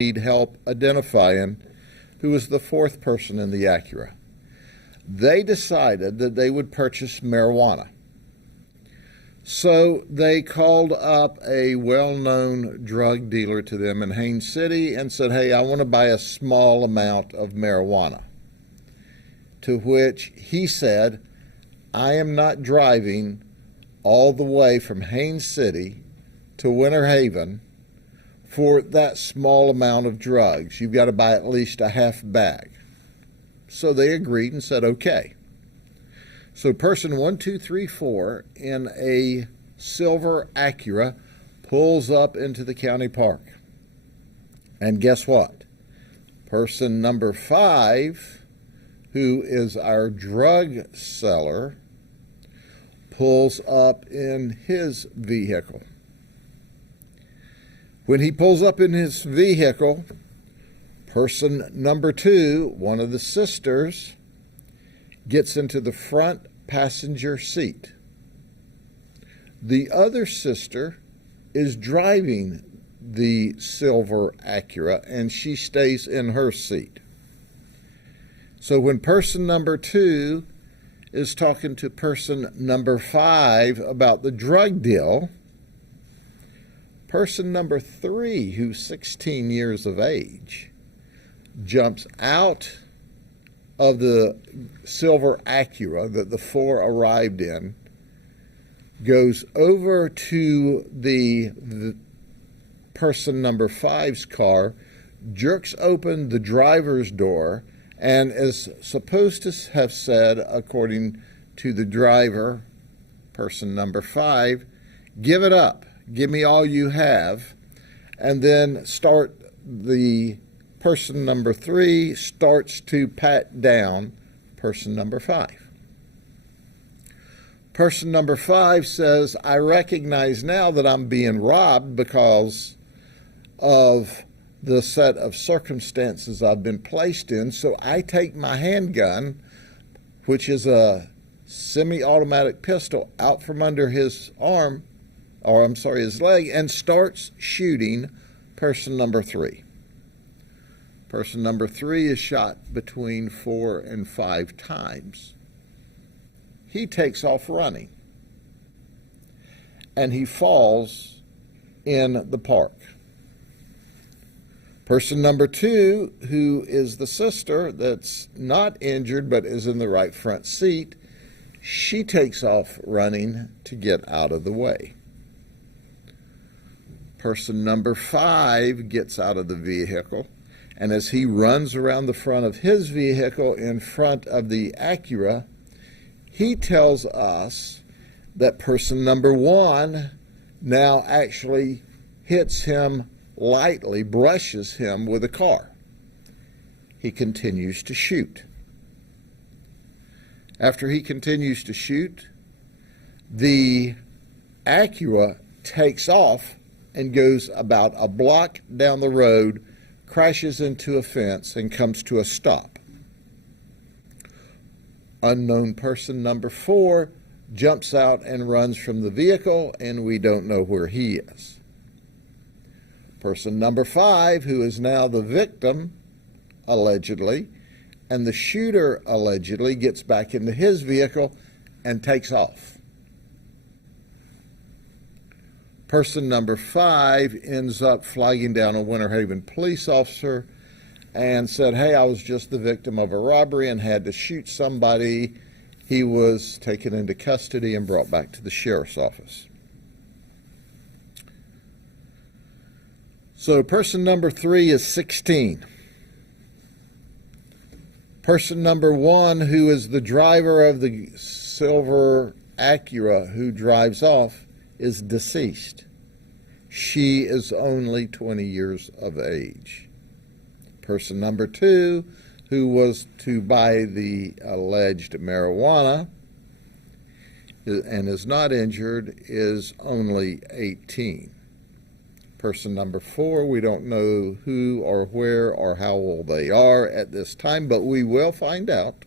need help identifying who was the fourth person in the Acura. They decided that they would purchase marijuana. So they called up a well-known drug dealer to them in Haines City and said, hey, I want to buy a small amount of marijuana. To which he said, I am not driving all the way from Haines City to Winter Haven for that small amount of drugs. You've got to buy at least a half bag. So they agreed and said, okay. So person 1234 in a silver Acura pulls up into the county park. And guess what? Person number 5, who is our drug seller, pulls up in his vehicle. When he pulls up in his vehicle, person number 2, one of the sisters, gets into the front passenger seat. The other sister is driving the silver Acura, and she stays in her seat. So when person number 2 is talking to person number 5 about the drug deal, person number 3, who's 16 years of age, jumps out of the silver Acura that the 4 arrived in, goes over to the person number 5's car, jerks open the driver's door, and is supposed to have said, according to the driver, person number 5, give it up, give me all you have, and then the person number 3 starts to pat down person number 5. Person number 5 says, I recognize now that I'm being robbed because of the set of circumstances I've been placed in, so I take my handgun, which is a semi-automatic pistol, out from under his his leg, and starts shooting person number 3. Person number 3 is shot between 4 and 5 times. He takes off running, and he falls in the park. Person number 2, who is the sister that's not injured but is in the right front seat, she takes off running to get out of the way. Person number 5 gets out of the vehicle, and as he runs around the front of his vehicle in front of the Acura, he tells us that person number 1 now actually hits him lightly, brushes him with a car. He continues to shoot. After he continues to shoot, the Acura takes off and goes about a block down the road, crashes into a fence, and comes to a stop. Unknown person number 4 jumps out and runs from the vehicle, and we don't know where he is. Person number 5, who is now the victim, allegedly, and the shooter allegedly, gets back into his vehicle and takes off. Person number 5 ends up flagging down a Winter Haven police officer and said, hey, I was just the victim of a robbery and had to shoot somebody. He was taken into custody and brought back to the sheriff's office. So person number 3 is 16. Person number 1, who is the driver of the silver Acura who drives off, is deceased. She is only 20 years of age. Person number 2, who was to buy the alleged marijuana and is not injured, is only 18. Person number 4, we don't know who or where or how old they are at this time, but we will find out.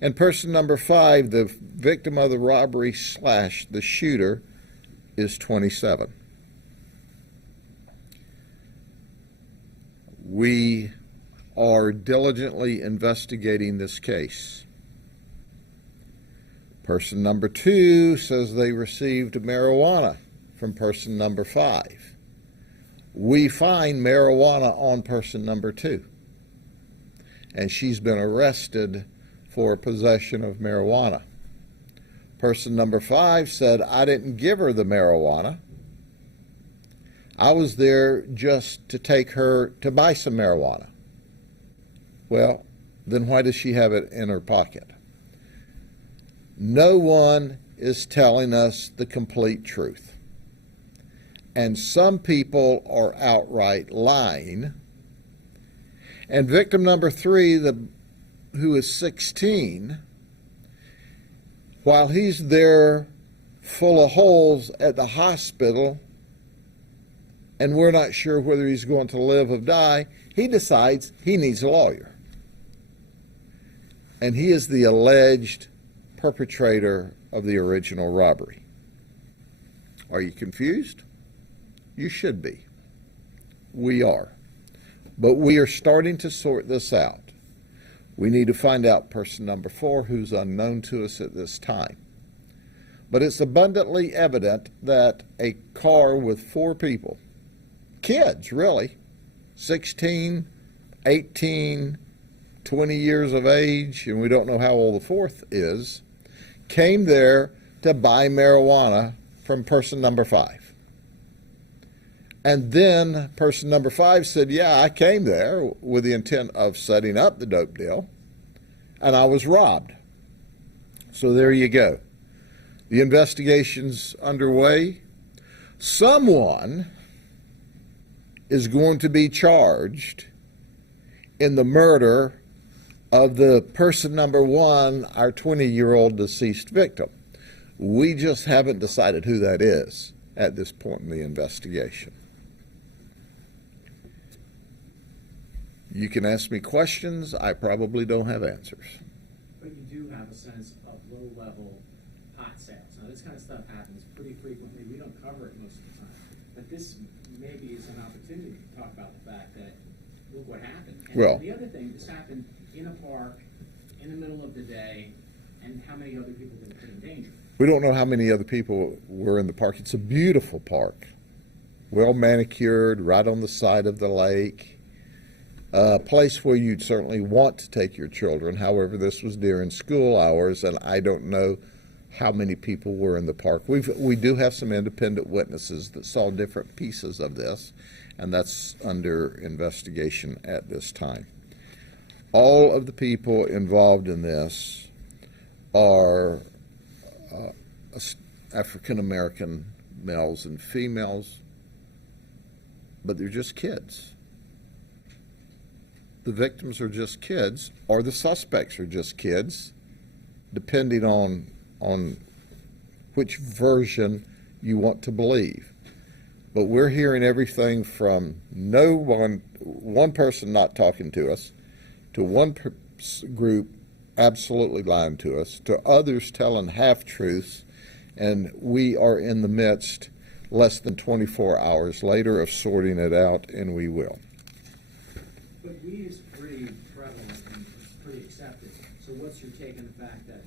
And person number 5, the victim of the robbery / the shooter, is 27. We are diligently investigating this case. Person number 2 says they received marijuana from person number 5. We find marijuana on person number 2, and she's been arrested for possession of marijuana. Person number 5 said, I didn't give her the marijuana. I was there just to take her to buy some marijuana. Well, then why does she have it in her pocket? No one is telling us the complete truth. And some people are outright lying. And victim number 3, who is 16, while he's there full of holes at the hospital, and we're not sure whether he's going to live or die, he decides he needs a lawyer. And he is the alleged perpetrator of the original robbery. Are you confused? You should be. We are. But we are starting to sort this out. We need to find out person number 4, who's unknown to us at this time. But it's abundantly evident that a car with 4 people, kids really, 16, 18, 20 years of age, and we don't know how old the 4th is, came there to buy marijuana from person number 5. And then person number 5 said, yeah, I came there with the intent of setting up the dope deal, and I was robbed. So there you go. The investigation's underway. Someone is going to be charged in the murder of the person number 1, our 20-year-old deceased victim. We just haven't decided who that is at this point in the investigation. You can ask me questions. I probably don't have answers. But you do have a sense of low-level pot sales. Now, this kind of stuff happens pretty frequently. We don't cover it most of the time. But this maybe is an opportunity to talk about the fact that, look what happened. And well, the other thing, this happened in a park, in the middle of the day, and how many other people did it put in danger? We don't know how many other people were in the park. It's a beautiful park, well manicured, right on the side of the lake. A place where you'd certainly want to take your children. However, this was during school hours, and I don't know how many people were in the park. We do have some independent witnesses that saw different pieces of this, and that's under investigation at this time. All of the people involved in this are African American males and females, but they're just kids. The victims are just kids, or the suspects are just kids, depending on which version you want to believe. But we're hearing everything from one person not talking to us, to one group absolutely lying to us, to others telling half-truths, and we are in the midst, less than 24 hours later, of sorting it out, and we will. But weed is pretty prevalent and it's pretty accepted. So what's your take on the fact that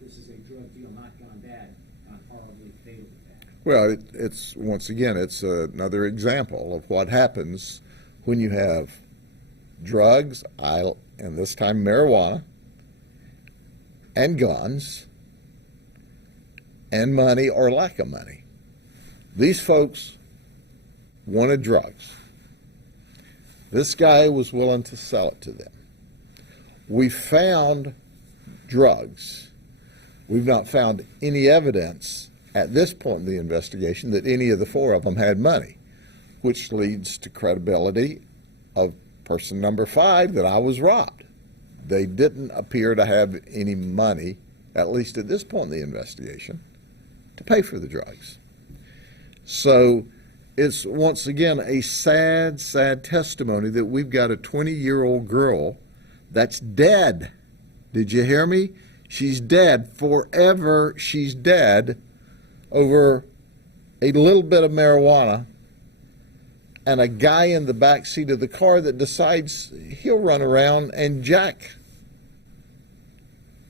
this is a drug deal not gone bad, not horribly, fatally bad? Well, it's once again, it's another example of what happens when you have drugs, and this time marijuana, and guns, and money or lack of money. These folks wanted drugs. This guy was willing to sell it to them. We found drugs. We've not found any evidence at this point in the investigation that any of the 4 of them had money, which leads to credibility of person number 5 that I was robbed. They didn't appear to have any money, at least at this point in the investigation, to pay for the drugs. So it's once again a sad, sad testimony that we've got a 20-year-old girl that's dead. Did you hear me? She's dead. Forever she's dead over a little bit of marijuana and a guy in the back seat of the car that decides he'll run around and jack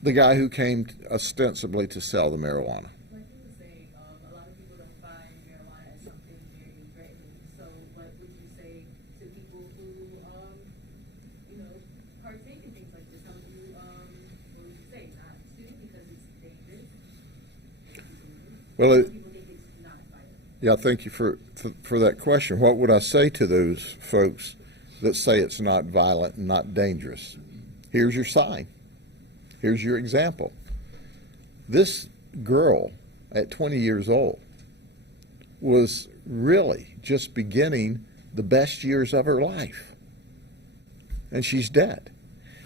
the guy who came ostensibly to sell the marijuana. Like you were saying, a lot of people don't find marijuana as something very threatening. So, what would you say to people who, partake in things like this? How would you, what would you say? Not to because it's dangerous. Well, People think it's not violent. yeah, thank you for that question. What would I say to those folks that say it's not violent and not dangerous? Here's your sign. Here's your example. This girl at 20 years old was really just beginning the best years of her life. And she's dead.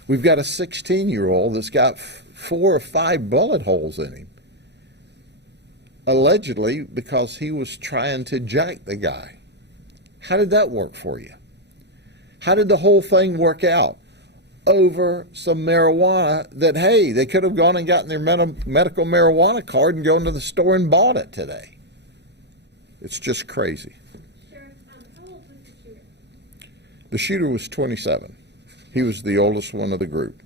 We've got a 16-year-old that's got 4 or 5 bullet holes in him, allegedly because he was trying to jack the guy. How did that work for you? How did the whole thing work out? Over some marijuana that, hey, they could have gone and gotten their medical marijuana card and gone to the store and bought it today. It's just crazy. Sheriff, how old was the shooter? The shooter was 27. He was the oldest one of the group.